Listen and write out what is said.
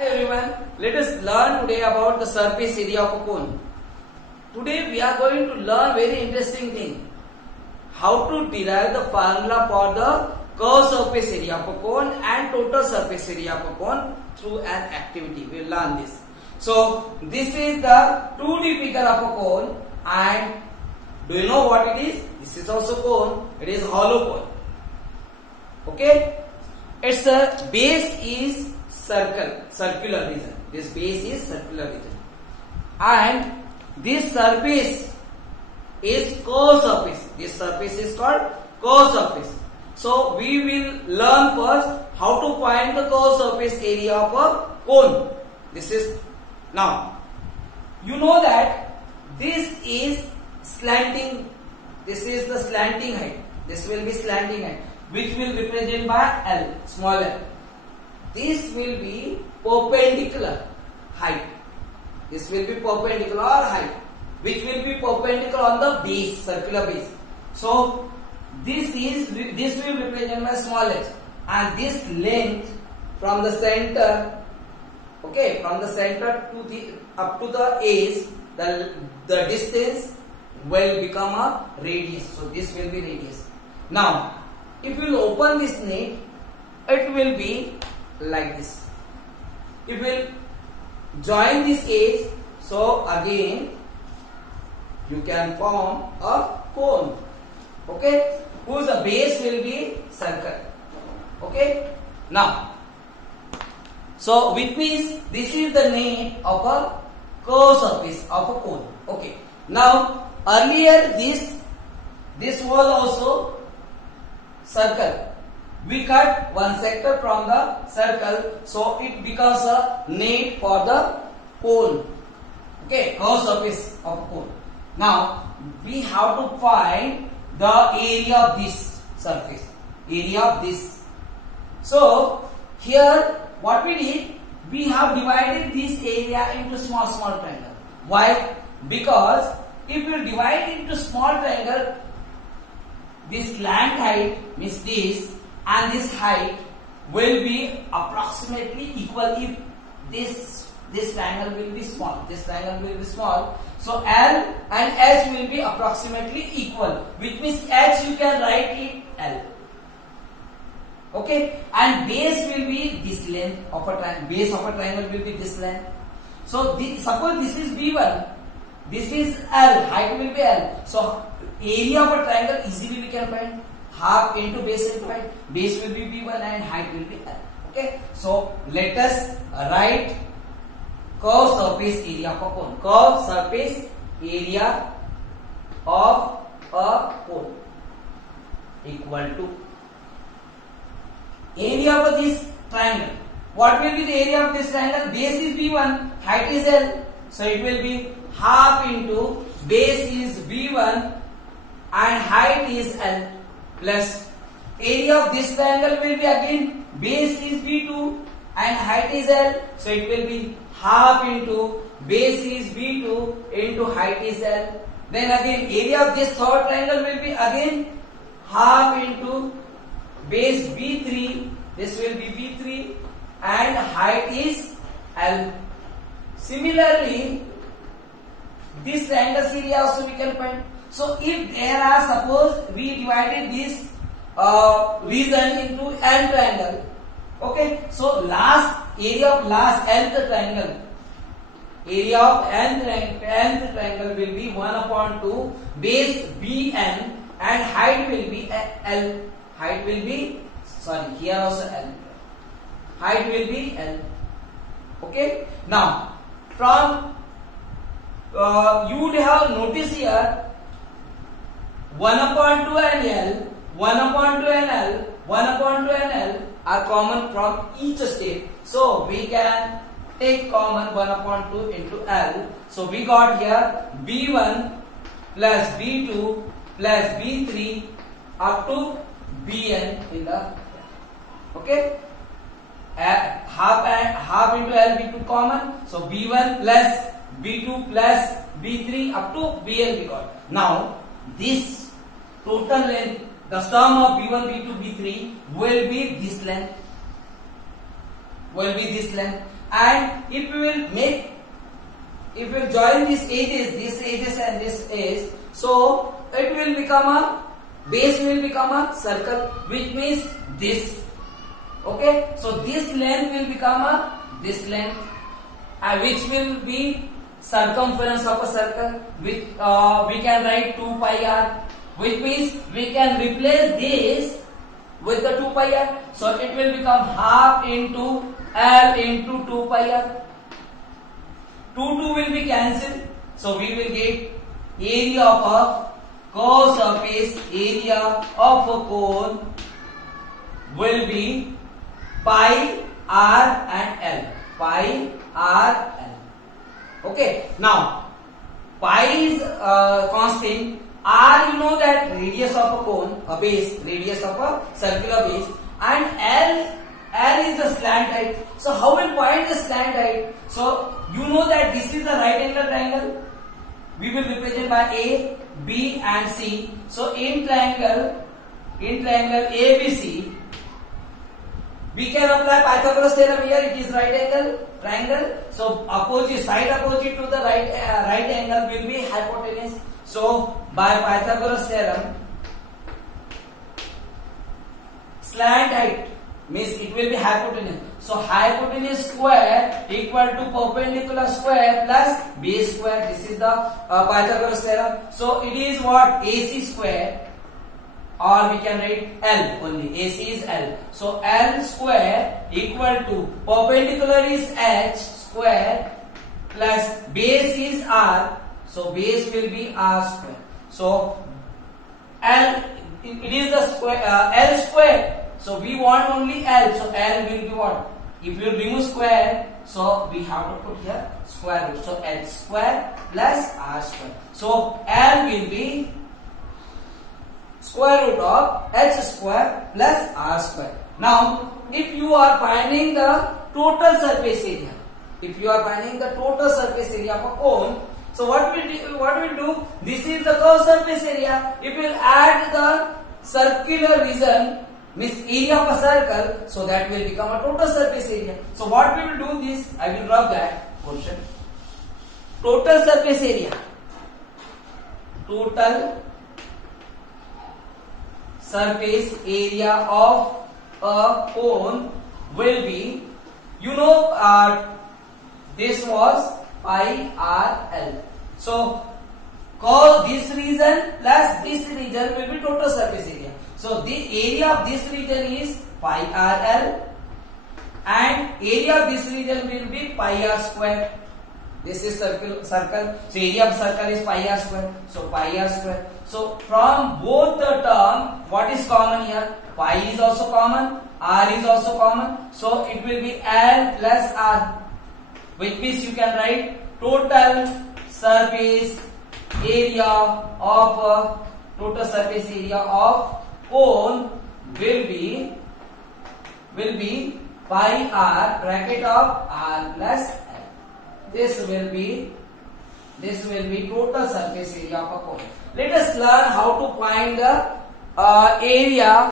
Hi everyone, let us learn today about the surface area of a cone. Today we are going to learn very interesting thing. How to derive the formula for the curved surface area of a cone and total surface area of a cone through an activity. We will learn this. So this is the 2D figure of a cone, and do you know what it is? This is also cone. It is hollow cone. Okay? Its base is circular region. This base is circular region, and this surface is curved surface. This surface is called curved surface. So we will learn first how to find the curved surface area of a cone. This is now you know that this is slanting. This is the slanting height. This will be slanting height, which will represent by L, small l. This will be perpendicular height. This will be perpendicular height, which will be perpendicular on the base, circular base. So this will represent by small h, and this length from the center, okay, from the center to the up to the edge, the distance will become a radius. So this will be radius. Now, if you will open this net, it will be like this. It will join this edge, so again you can form a cone, okay, whose base will be circle. Okay, now, so which means this is the name of a curved surface of a cone. Okay, now earlier this was also circle. We cut one sector from the circle, so it becomes a net for the cone. Okay, curved surface of cone. Now we have to find the area of this surface, area of this. So here what we did, we have divided this area into small triangle. Why? Because if you divide into small triangle, this slant height means this, and this height will be approximately equal if this triangle will be small. This triangle will be small. So L and H will be approximately equal, which means H you can write it L. Okay, and base will be this length of a triangle. Base of a triangle will be this length. So suppose this is B1, this is L, height will be L. So area of a triangle easily we can find. Half into base into height. Base will be B1 and height will be L. Okay. So let us write curved surface area of a cone. Curved surface area of a cone equal to area of this triangle. What will be the area of this triangle? Base is B1, height is L. So it will be half into base is B1 and height is L, plus area of this triangle will be again base is B2 and height is L, so it will be half into base is B2 into height is L. Then again area of this third triangle will be again half into base B3, this will be B3 and height is L. Similarly, this triangle area also we can find. So if there are, suppose we divided this region into n triangle, okay, so last area of last nth triangle, area of nth triangle will be 1 upon 2 base Bn and height will be L. Height will be, sorry, here also L. Height will be L. Okay, now from you would have noticed here 1 upon 2 and L, 1 upon 2 and L, 1 upon 2 and L are common from each step. So we can take common 1 upon 2 into L. So we got here B1 plus B2 plus B3 up to Bn in the, okay, half into L B2 common. So B1 plus B2 plus B3 up to Bn we got. Now this total length, the sum of B1, B2, B3 will be this length. and if we will join these edges and this edge, so it will become a base will become a circle, which means this. Okay, so this length will become a this length, which will be circumference of a circle. With we can write 2 pi r, which means we can replace this with the 2 pi r. So it will become half into L into 2 pi r. 2 will be cancelled, so we will get area of a curved surface, area of a cone will be pi r and L. Pi r L. Okay. Now pi is constant. R, you know that radius of a cone, a base, radius of a circular base, and L is the slant height. So how will find the slant height? So you know that this is a right angle triangle. We will represent by A, B and C. So in triangle ABC, we can apply Pythagoras theorem here. It is right angle triangle. So side opposite to the right angle will be hypotenuse. So by Pythagoras theorem, slant height means it will be hypotenuse. So hypotenuse square equal to perpendicular square plus base square. This is the Pythagoras theorem. So it is what? AC square, or we can write L only. AC is L. So L square equal to perpendicular is H square plus base is R. So base will be R square. So L, it is the square L square. So we want only L. So L will be what? If you remove square, so we have to put here square root. So H square plus R square. So L will be square root of H square plus R square. Now, if you are finding the total surface area, of a cone, so what we do? This is the curved surface area. If we will add the circular region, means area of a circle, so that will become a total surface area. So what we will do this, I will draw that portion. Total surface area. Total surface area of a cone will be, you know, this was pi r L. So call this region plus this region will be total surface area. So the area of this region is pi r L and area of this region will be pi r square. This is circle. So area of circle is pi r square. So pi r square. So from both the term, what is common here? Pi is also common, r is also common. So it will be L plus r, which means you can write total surface area of cone will be pi r bracket of r plus L. This will be total surface area of a cone. Let us learn how to find the area